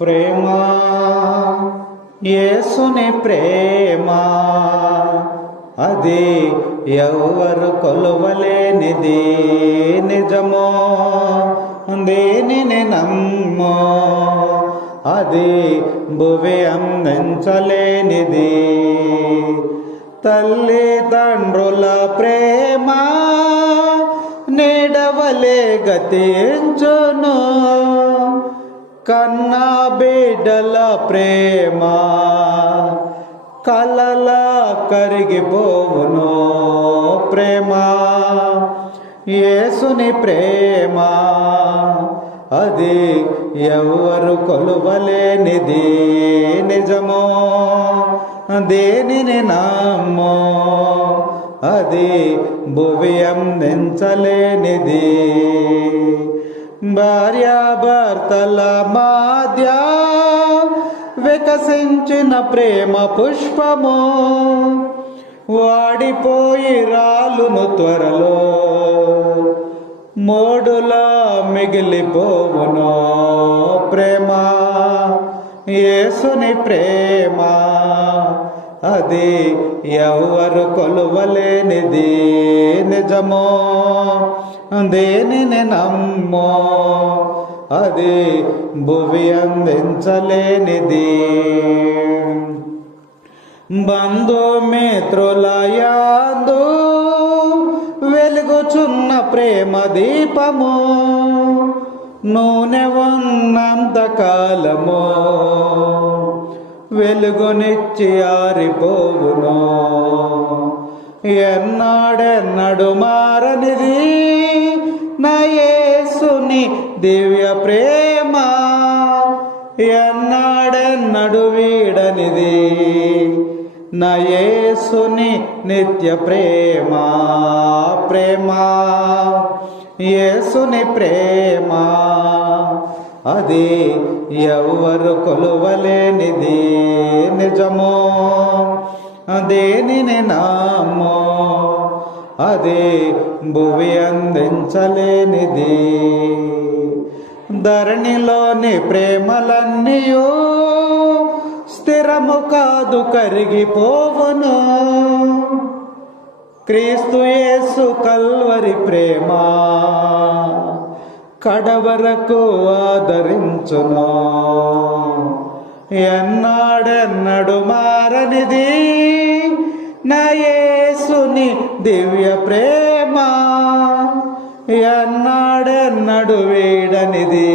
ప్రేమ యేసుని ప్రేమ అది ఎవరు కొలవలేనిది, నిజమో దేనిని నమ్మో అది భువి అందించలేనిది. తల్లిదండ్రుల ప్రేమ నీడవలే గతించును, కన్నా బిడ్డల ప్రేమ కలలా కరిగిపోవును. ప్రేమ యేసుని ప్రేమ అది ఎవరు కొలువలేనిది, నిజమో దేనిని నమ్మో అది భువి అందించలేనిది. భార్యాభర్తల మధ్య వికసించిన ప్రేమ పుష్పము వాడిపోయి రాలును త్వరలో, మోడులా మిగిలిపోవును. ప్రేమ యేసుని ప్రేమ అది ఎవరు కొలువలేనిది, నిజమో దేనిని నమ్మో అది భువి అందించలేనిది. బంధుమిత్రుల యందు వెలుగుచున్న ప్రేమ దీపము నూనె ఉన్నంత కాలము వెలుగునిచ్చి ఆరిపోవును. ఎన్నాడెన్నడు మారనిది నా యేసుని దివ్య ప్రేమ, ఎన్నాడెన్నడు వీడనిది నా యేసుని నిత్య ప్రేమ. ప్రేమ యేసుని ప్రేమ అది ఎవరు కొలువలేనిది, నిజమో దేనిని నమ్మో అది భువి అందించలేనిది. ధరణిలోని ప్రేమలన్నీయు స్థిరము కాదు, కరిగిపోవును. క్రీస్తు యేసు కల్వరి ప్రేమ కడవరకు ఆదరించును. ఎన్నాడెన్నడు మారనిది నా యేసుని దివ్య ప్రేమ, ఎన్నాడెన్నడు వీడనిది